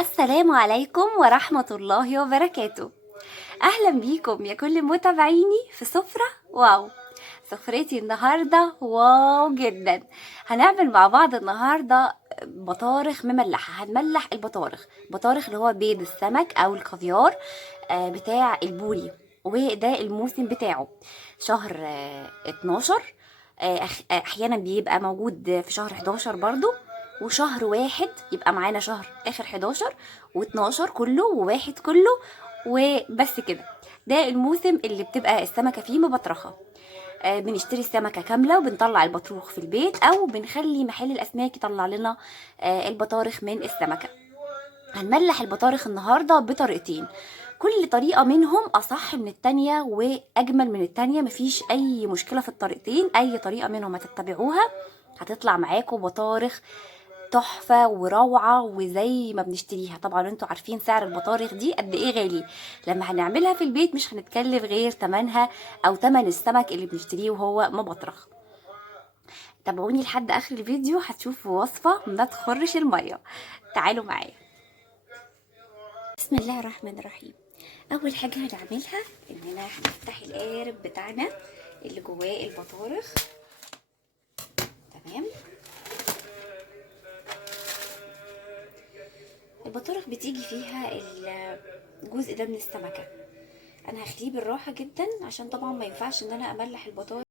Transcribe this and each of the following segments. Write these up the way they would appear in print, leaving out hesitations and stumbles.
السلام عليكم ورحمة الله وبركاته. أهلا بيكم يا كل متابعيني في سفرة واو. سفرتي النهاردة واو جدا. هنعمل مع بعض النهاردة بطارخ مملحة. هنملح البطارخ اللي هو بيض السمك أو الكافيار بتاع البوري. وده الموسم بتاعه شهر 12. احيانا بيبقى موجود في شهر 11 برضو، وشهر واحد يبقى معانا شهر اخر 11 و12 كله وواحد كله وبس كده. ده الموسم اللي بتبقى السمكة فيه مبطرخة. بنشتري السمكة كاملة وبنطلع البطروخ في البيت او بنخلي محل الاسماك يطلع لنا البطارخ من السمكة. هنملح البطارخ النهاردة بطريقتين، كل طريقة منهم أصح من التانية وأجمل من التانية. مفيش أي مشكلة في الطريقتين، أي طريقة منهم هتتبعوها هتطلع معاكم بطارخ تحفة وروعة وزي ما بنشتريها. طبعا انتوا عارفين سعر البطارخ دي قد ايه غالي. لما هنعملها في البيت مش هنتكلف غير تمنها او تمن السمك اللي بنشتريه وهو مبطرخ. تابعوني لحد اخر الفيديو هتشوفوا وصفة ما تخرش المية. تعالوا معايا. بسم الله الرحمن الرحيم. اول حاجه هنعملها اننا هنفتح القارب بتاعنا اللي جواه البطارخ. تمام. البطارخ بتيجي فيها الجزء ده من السمكه. انا هخليه بالراحه جدا عشان طبعا ما ينفعش ان انا املح البطارخ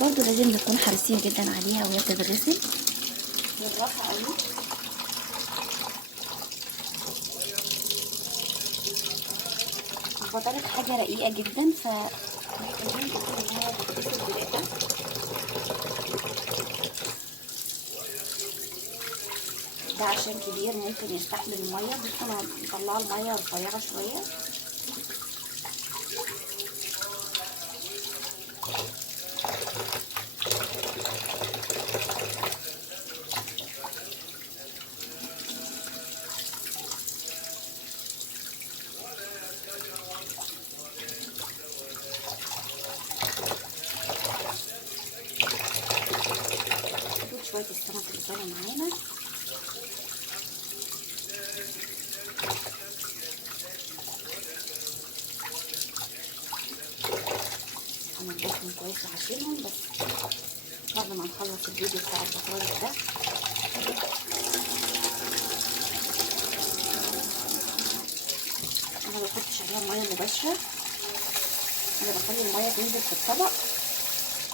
برضو لازم نكون حريصين جدا عليها وهي بتتغسل بالراحه قوي. البطارخ حاجه رقيقه جدا، ف محتاجين نقول انها تتغسل برقه. ده عشان كبير ممكن يستحمل الميه، بس انا مطلعه الميه رفيعه شويه. دول شويه السمك اللي كانوا معانا. هنضيفهم كويس وهشيلهم بس بعد ما نخلص الفيديو بتاع البطارخ ده. انا ما بحطش عليها ميه مباشره، انا بخلي الميه تنزل في الطبق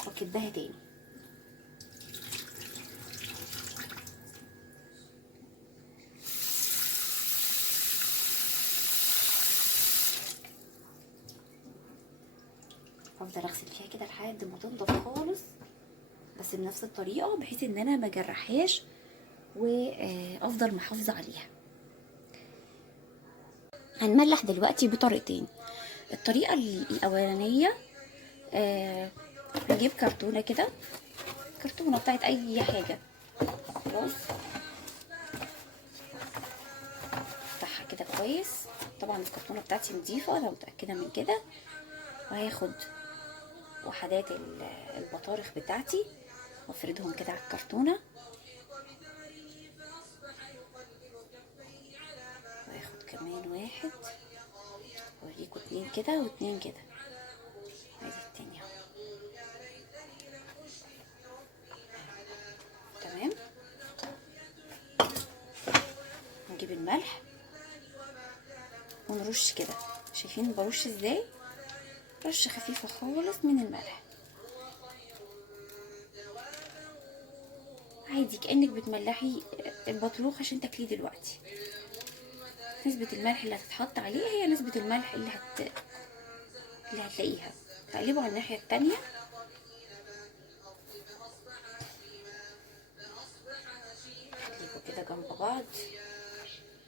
واكبها تاني. افضل اغسل فيها كده لحد ما تنضف خالص، بس بنفس الطريقه بحيث ان انا ما اجرحهاش وافضل محافظه عليها. هنملح دلوقتي بطريقتين. الطريقه الاولانيه نجيب كرتونه كده، كرتونه بتاعت اي حاجه، خلاص افتحها كده كويس. طبعا الكرتونه بتاعتي نضيفه، انا متاكده من كده. وهاخد وحدات البطارخ بتاعتي وافردهم كده على الكرتونه، واخد كمان واحد، اوريكم اتنين كده واتنين كده. ادي التانية تمام. نجيب الملح ونرش كده، شايفين برش ازاي؟ رشه خفيفه خالص من الملح، عادي كأنك بتملحي البطروخ عشان تاكليه دلوقتي. نسبة الملح اللي هتتحط عليه هي نسبة الملح اللي هتلاقيها. تقلبه على الناحية التانية، تقلبوا كده جنب بعض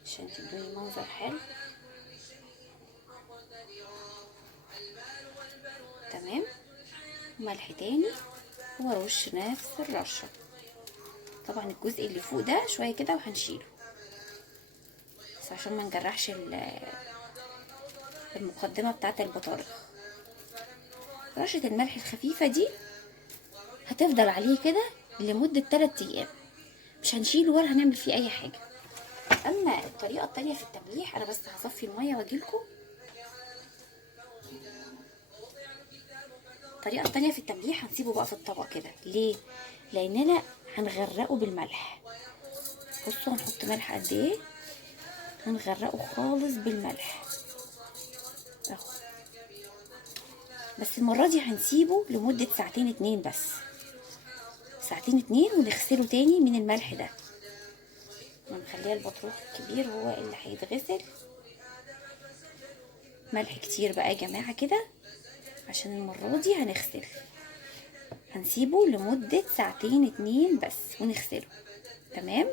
عشان تدوني منظر حلو. تمام. ملح تاني وارش نفس الرشة. طبعا الجزء اللي فوق ده شوية كده وهنشيله بس عشان ما نجرحش المقدمة بتاعة البطارخ. رشة الملح الخفيفة دي هتفضل عليه كده لمدة 3 ايام، مش هنشيله ولا هنعمل فيه اي حاجة. اما الطريقة التانية في التمليح، انا بس هصفي المية واجيلكم. الطريقة التانية في التمليح هنسيبه بقى في الطبق كده. ليه؟ لاننا هنغرقه بالملح. بصوا هنحط ملح قد ايه، هنغرقه خالص بالملح اهو. بس المرة دي هنسيبه لمدة ساعتين 2 بس، ساعتين 2 ونغسله تاني من الملح ده. انا مخليه البطروخ الكبير هو اللي هيتغسل. ملح كتير بقى يا جماعة كده عشان المرة دي هنغسل. هنسيبه لمدة ساعتين 2 بس ونغسله. تمام،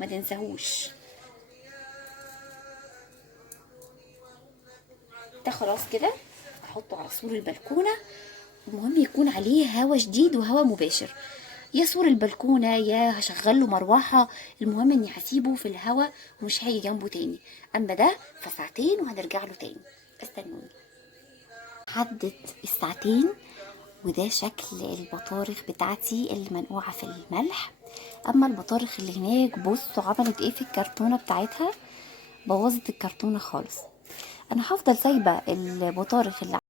ما تنساهوش ده. خلاص كده هحطه على سور البلكونة. المهم يكون عليه هوا شديد وهوا مباشر، يا سور البلكونة يا هشغله مروحة. المهم اني هسيبه في الهوا ومش هاجي جنبه تاني. اما ده فساعتين وهنرجع له تاني، استنوني. عدت الساعتين وده شكل البطارخ بتاعتي اللي منقوعة في الملح. اما البطارخ اللي هناك بصوا عملت ايه في الكرتونة بتاعتها، بوظت الكرتونة خالص. انا هفضل سايبة البطارخ اللي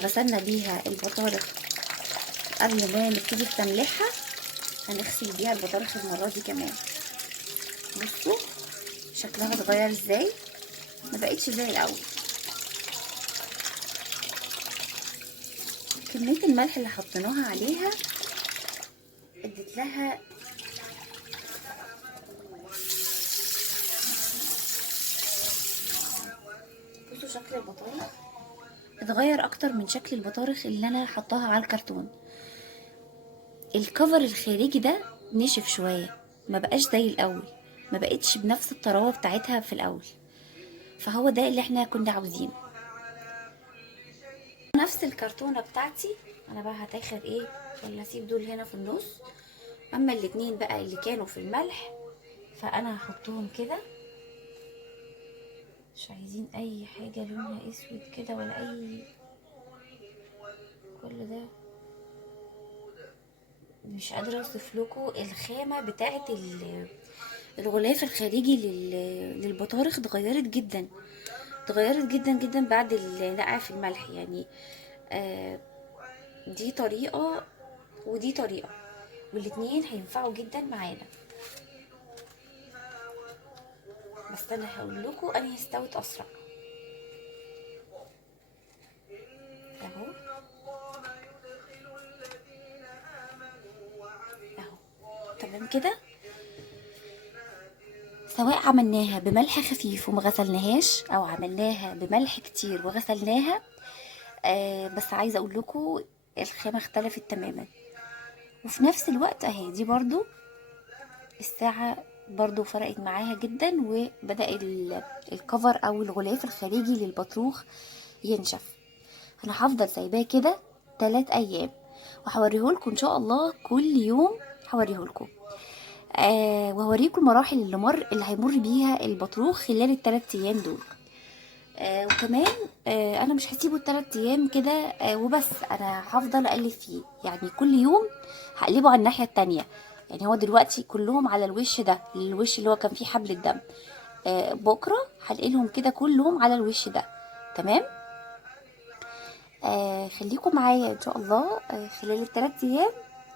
غسلنا بيها البطارخ قبل ما نبتدي في تمليحها، هنغسل بيها البطارخ المرة دي كمان. بصوا شكلها اتغير ازاي، ما بقتش زي الاول. كمية الملح اللي حطيناها عليها ادت لها بصوا شكل البطارخ اتغير اكتر من شكل البطارخ اللي انا حطاها على الكرتون. الكفر الخارجي ده نشف شوية، ما بقاش زي الاول، ما بقتش بنفس الطراوة بتاعتها في الاول، فهو ده اللي احنا كنا عاوزينه. نفس الكرتونة بتاعتي انا بقى هتاخد ايه، ولا اسيب دول هنا في النص. اما الاتنين بقى اللي كانوا في الملح فانا هحطهم كده، مش عايزين اي حاجة لونها اسود كده ولا اي، كل ده مش قادرة اوصف لكم الخامة بتاعت الغلاف الخارجي للبطارخ اتغيرت جدا، اتغيرت جدا جدا بعد النقع في الملح يعني. دي طريقة ودي طريقة، والاتنين هينفعوا جدا معانا. بس انا هقول لكم انهي استوت اسرع. اهو اهو تمام كده. سواء عملناها بملح خفيف وما غسلناهاش، او عملناها بملح كتير وغسلناها، بس عايزه اقول لكم الخامه اختلفت تماما. وفي نفس الوقت اهي دي برضو الساعه برضو فرقت معاها جدا، وبدأ الكفر او الغلاف الخارجي للبطروخ ينشف. انا هفضل سايباه كده 3 ايام، وهوريهولكم ان شاء الله كل يوم هوريهولكم. وهوريكم المراحل اللي هيمر بيها البطروخ خلال ال3 ايام دول. وكمان انا مش هسيبه ال3 ايام كده وبس، انا هفضل اقلب فيه، يعني كل يوم هقلبه على الناحيه التانية. يعني هو دلوقتي كلهم على الوش ده، الوش اللي هو كان فيه حبل الدم. بكره هنقلهم كده كلهم على الوش ده. تمام. خليكم معايا ان شاء الله خلال ال3 ايام،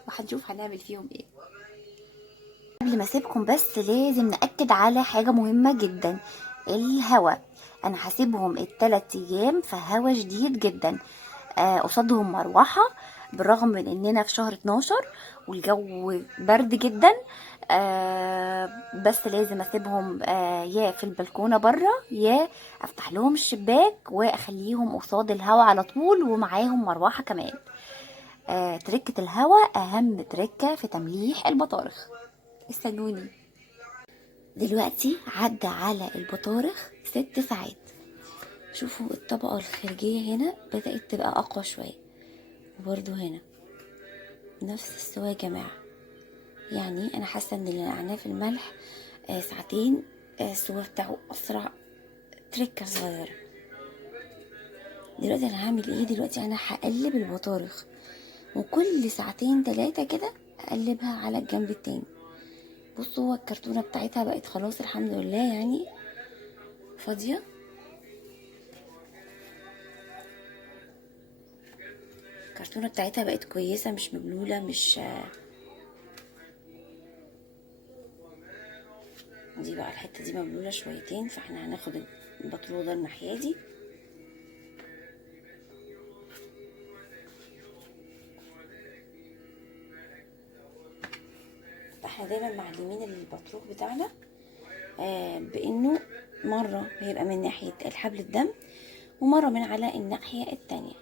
وهنشوف هنعمل فيهم ايه. قبل ما اسيبكم بس لازم نأكد على حاجة مهمة جدا، الهواء. انا هسيبهم ال3 ايام في هوا شديد جدا، قصادهم مروحة، بالرغم من اننا في شهر 12 والجو برد جدا. بس لازم اسيبهم يا في البلكونة بره، يا افتح لهم الشباك واخليهم قصاد الهوا على طول، ومعاهم مروحة كمان. تركة الهواء اهم تركة في تمليح البطارخ. استنوني. دلوقتي عدى على البطارخ 6 ساعات. شوفوا الطبقة الخارجية هنا بدأت تبقى أقوى شوية، وبرضو هنا نفس السوا يا جماعة. يعني أنا حاسة إن اللي نقعناه في الملح ساعتين، السوا بتاعه أسرع تركة صغيرة. دلوقتي أنا هعمل إيه؟ دلوقتي أنا هقلب البطارخ، وكل 2 3 كده أقلبها على الجنب التاني. بصوا هو الكرتونة بتاعتها بقت خلاص الحمد لله يعني فاضية. الكرتونة بتاعتها بقت كويسة، مش مبلولة، مش دي بقى الحتة دي مبلولة شويتين، فاحنا هناخد البطرو ده الناحية دي. احنا دايما معلمين البطروخ بتاعنا بانه مرة هيبقى من ناحية الحبل الدم، ومرة من على الناحية التانية.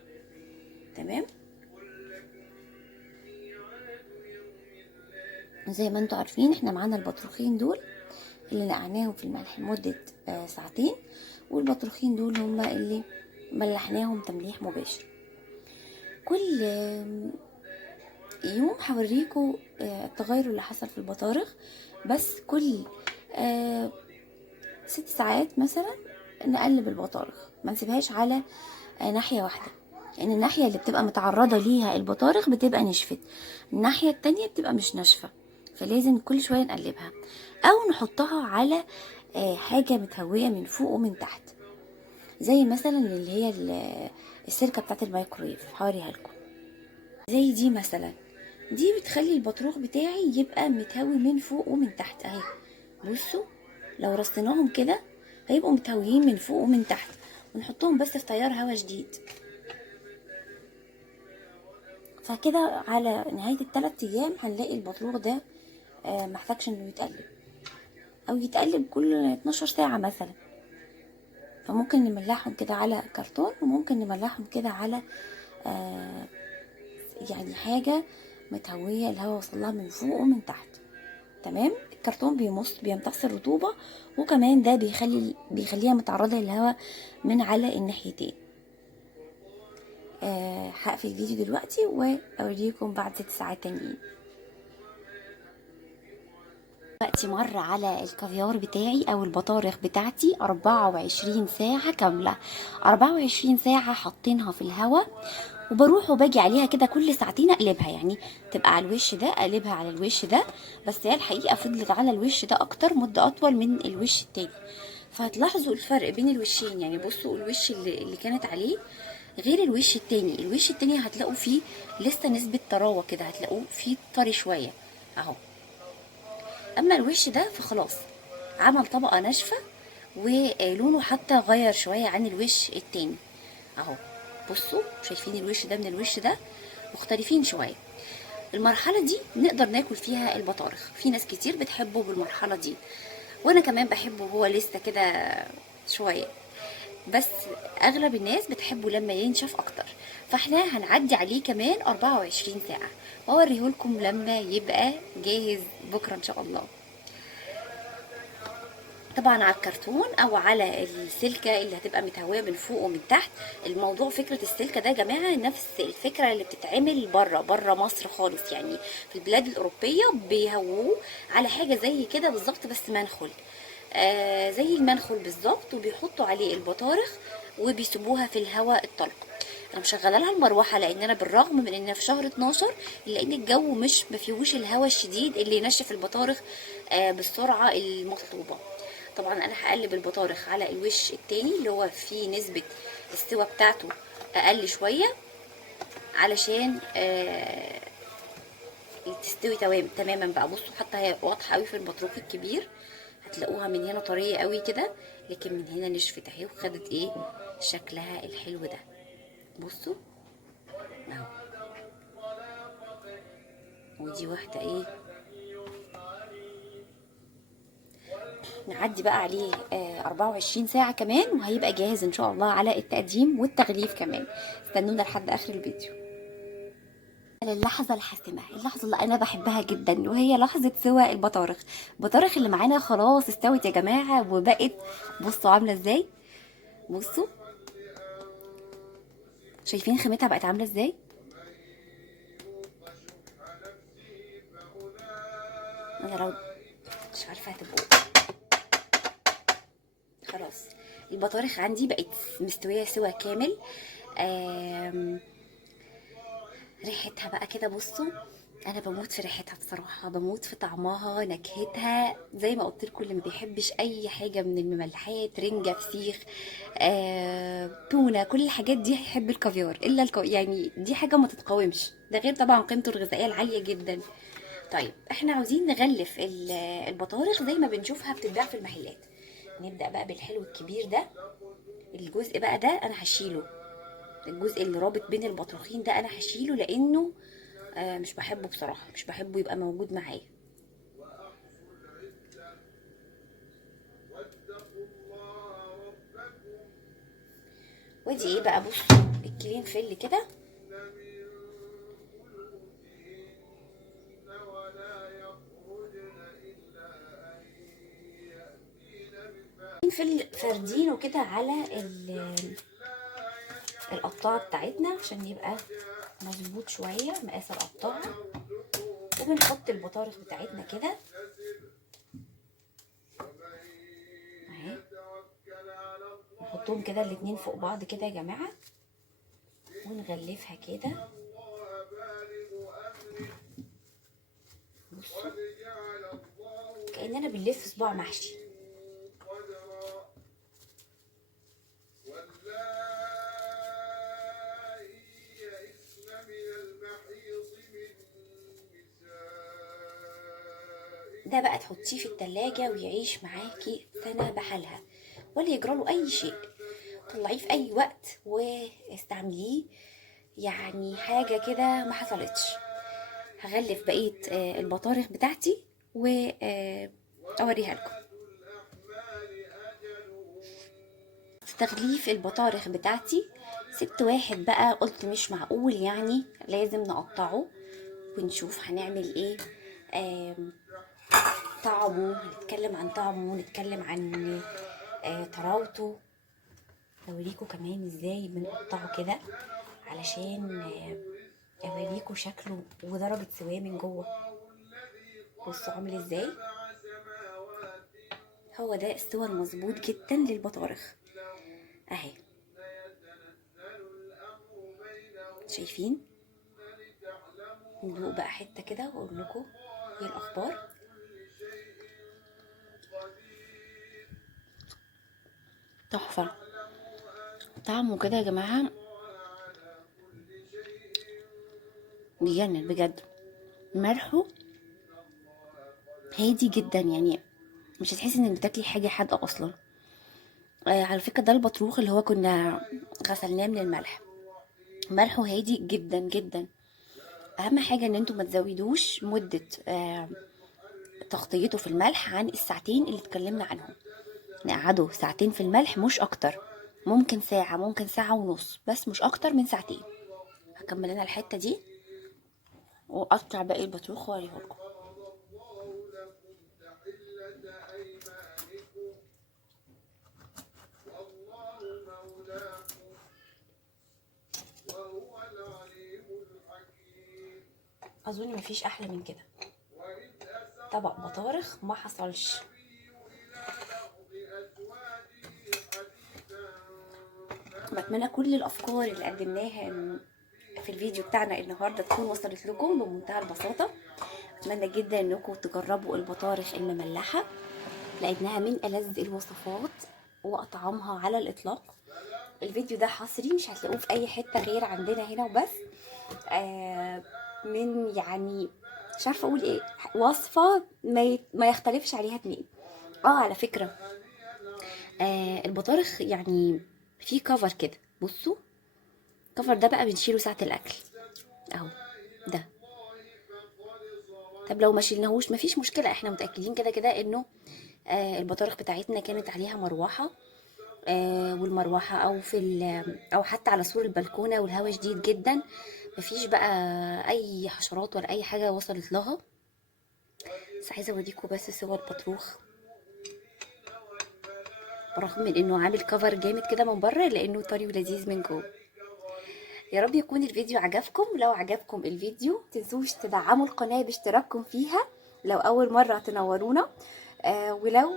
تمام. زي ما انتوا عارفين احنا معانا البطروخين دول اللي نقعناهم في الملح لمدة 2 ساعات، والبطروخين دول هما اللي ملحناهم تمليح مباشر. كل يوم هوريكم التغير اللي حصل في البطارخ، بس كل 6 ساعات مثلا نقلب البطارخ، ما نسيبهاش على ناحية واحدة، لان يعني الناحية اللي بتبقى متعرضة ليها البطارخ بتبقى نشفت، الناحية التانية بتبقى مش ناشفة، فلازم كل شوية نقلبها او نحطها على حاجة متهوية من فوق ومن تحت. زي مثلا اللي هي السلكه بتاعت الميكرويف، هوريها لكم. زي دي مثلا، دي بتخلي البطروخ بتاعي يبقى متهوي من فوق ومن تحت اهي. بصوا لو رصيناهم كده هيبقوا متهويين من فوق ومن تحت، ونحطهم بس في تيار هوا شديد. فكده على نهاية ال3 ايام هنلاقي البطروخ ده محتاجش انه يتقلب، او يتقلب كل 12 ساعة مثلا. فممكن نملحهم كده على كرتون، وممكن نملحهم كده على يعني حاجة متهوية الهواء وصلها من فوق ومن تحت. تمام. الكرتون بيمتص الرطوبة، وكمان ده بيخليها متعرضة للهواء من على الناحيتين. هقفل الفيديو دلوقتي واوريكم بعد 6 ساعات تانيين. دلوقتي مر على الكافيار بتاعي او البطارخ بتاعتي 24 ساعة كاملة. 24 ساعة حاطينها في الهواء، وبروح وباجي عليها كده كل ساعتين اقلبها، يعني تبقى على الوش ده اقلبها على الوش ده. بس هي الحقيقة فضلت على الوش ده اكتر مدة اطول من الوش التاني. فهتلاحظوا الفرق بين الوشين، يعني بصوا الوش اللي كانت عليه غير الوش التاني. الوش التاني هتلاقوا فيه لسه نسبة طراوة كده، هتلاقوه فيه طري شوية اهو. اما الوش ده فخلاص عمل طبقة ناشفة، ولونه حتى غير شوية عن الوش التاني اهو. بصوا شايفين الوش ده من الوش ده مختلفين شوية. المرحلة دي نقدر ناكل فيها البطارخ، في ناس كتير بتحبه بالمرحلة دي، وانا كمان بحبه هو لسه كده شوية، بس اغلب الناس بتحبه لما ينشف اكتر. فاحنا هنعدي عليه كمان 24 ساعة، واوريهولكم لما يبقى جاهز بكرة ان شاء الله. طبعا على الكرتون او على السلكه اللي هتبقى متهويه من فوق ومن تحت. الموضوع فكره السلكه ده يا جماعه نفس الفكره اللي بتتعمل بره مصر خالص، يعني في البلاد الاوروبيه بيهووه على حاجه زي كده بالظبط، بس منخل زي المنخل بالظبط، وبيحطوا عليه البطارخ وبيسيبوها في الهواء الطلق. انا مشغله لها المروحه لان انا بالرغم من ان في شهر 12 الا ان الجو مش ما فيهوش الهواء الشديد اللي ينشف البطارخ بالسرعه المطلوبه. طبعا انا هقلب البطارخ على الوش التاني اللي هو فيه نسبه السوى بتاعته اقل شويه، علشان تستوي تماما بقى. بصوا حتى هي واضحه قوي في البطروخ الكبير، هتلاقوها من هنا طريه قوي كده، لكن من هنا نشفت اهي وخدت ايه شكلها الحلو ده. بصوا اهو. ودي واحده ايه، نعدي بقى عليه 24 ساعة كمان وهيبقى جاهز ان شاء الله على التقديم والتغليف كمان. استنونا لحد اخر الفيديو. اللحظة الحاسمة، اللحظة اللي انا بحبها جدا، وهي لحظة سوى البطارخ. البطارخ اللي معانا خلاص استوت يا جماعة وبقت، بصوا عاملة ازاي. بصوا شايفين خامتها بقت عاملة ازاي. انا لو مش عارفة هتبقوا خلاص. البطارخ عندي بقت مستوية سوى كامل. ريحتها بقى كده بصوا، انا بموت في ريحتها بصراحه، بموت في طعمها نكهتها. زي ما قلت لكم اللي ما بيحبش اي حاجه من المملحات، رنجه، فسيخ، تونه، كل الحاجات دي هيحب الكافيار الا يعني دي حاجه ما تتقاومش، ده غير طبعا قيمته الغذائيه العاليه جدا. طيب احنا عاوزين نغلف البطارخ زي ما بنشوفها بتتباع في المحلات. نبدا بقى بالحلو الكبير ده. الجزء بقى ده انا هشيله، الجزء اللي رابط بين البطروخين ده انا هشيله، لانه مش بحبه بصراحة، مش بحبه يبقى موجود معايا. ودي ايه بقى، بصوا الكلين فيل كده. فيل فردينه كده على القطاعة بتاعتنا عشان يبقى مظبوط شوية مقاس القطاعة. وبنحط البطارخ بتاعتنا كده اهي، نحطهم كده الاتنين فوق بعض كده يا جماعة، ونغلفها كده. بصوا كأننا بنلف صباع محشي. ده بقى تحطيه في التلاجة ويعيش معاكي سنة بحالها ولا يجراله اي شيء. طلعيه في اي وقت واستعمليه، يعني حاجة كده ما حصلتش. هغلف بقية البطارخ بتاعتي واوريها لكم. تغليف البطارخ بتاعتي سبت واحد بقى، قلت مش معقول يعني لازم نقطعه ونشوف هنعمل ايه. طعمه، هنتكلم عن طعمه ونتكلم عن طراوته. اوريكم كمان ازاي بنقطعه كده علشان اوريكم شكله ودرجة سواه من جوه. بصوا عامل ازاي، هو ده السوى المظبوط جدا للبطارخ اهي، شايفين؟ ندوق بقى حته كده واقول لكم ايه الاخبار. تحفه، طعمه كده يا جماعه بيجنن بجد. ملحه هادي جدا، يعني مش هتحسي انك بتاكلي حاجه حادقه اصلا. على فكره ده البطروخ اللي هو كنا غسلناه من الملح، ملحه هادي جدا جدا. اهم حاجه ان انتوا ما تزودوش مده تغطيته في الملح عن الساعتين اللي اتكلمنا عنهم. نقعده ساعتين في الملح مش اكتر، ممكن ساعة، ممكن ساعة ونص، بس مش اكتر من ساعتين. هكمل انا الحتة دي واقطع باقي البطروخ واوريهولكم. اظن مفيش احلى من كده، طبق بطارخ ما حصلش. بتمنى كل الافكار اللي قدمناها في الفيديو بتاعنا النهارده تكون وصلت لكم بمنتهى البساطه. اتمنى جدا انكم تجربوا البطارخ المملحه، لانها من ألذ الوصفات واطعمها على الاطلاق. الفيديو ده حصري، مش هتلاقوه في اي حته غير عندنا هنا وبس. من يعني مش عارفه اقول ايه، وصفه ما يختلفش عليها اتنين. على فكره البطارخ يعني في كفر كده، بصوا الكفر ده بقى بنشيله ساعه الاكل اهو ده. طب لو ما شيلناهوش مفيش مشكله، احنا متاكدين كده كده انه البطارخ بتاعتنا كانت عليها مروحه، والمروحه او حتى على سور البلكونه والهواء شديد جدا، مفيش بقى اي حشرات ولا اي حاجه وصلت لها. بس عايزه اوريكم بس صور بطروخ، برغم من انه عامل كفر جامد كده من بره لانه طري ولذيذ من جوه. يا رب يكون الفيديو عجبكم. لو عجبكم الفيديو متنسوش تدعموا القناه باشتراككم فيها لو اول مره تنورونا. ولو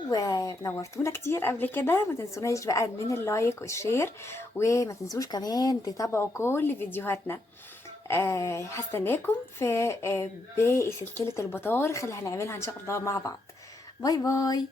نورتونا كتير قبل كده ما تنسوناش بقى من اللايك والشير، وما تنسوش كمان تتابعوا كل فيديوهاتنا. هستناكم في باقي سلسله البطارخ اللي هنعملها ان شاء الله مع بعض. باي باي.